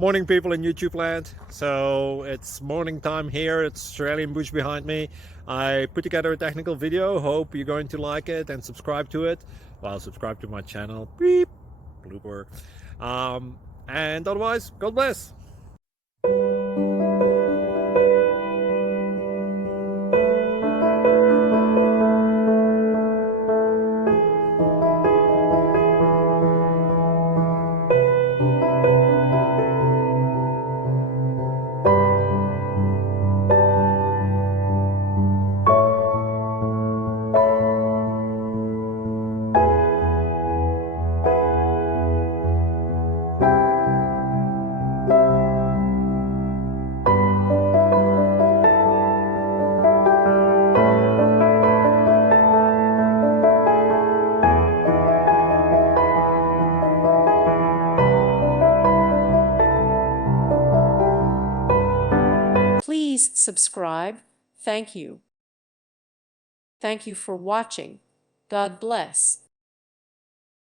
Morning, people in YouTube land. So it's morning time here. It's Australian bush behind me. I put together a technical video. Hope you're going to like it and subscribe to it. Well, subscribe to my channel. Beep, blooper. And otherwise, God bless. Please subscribe. Thank you. Thank you for watching. God bless.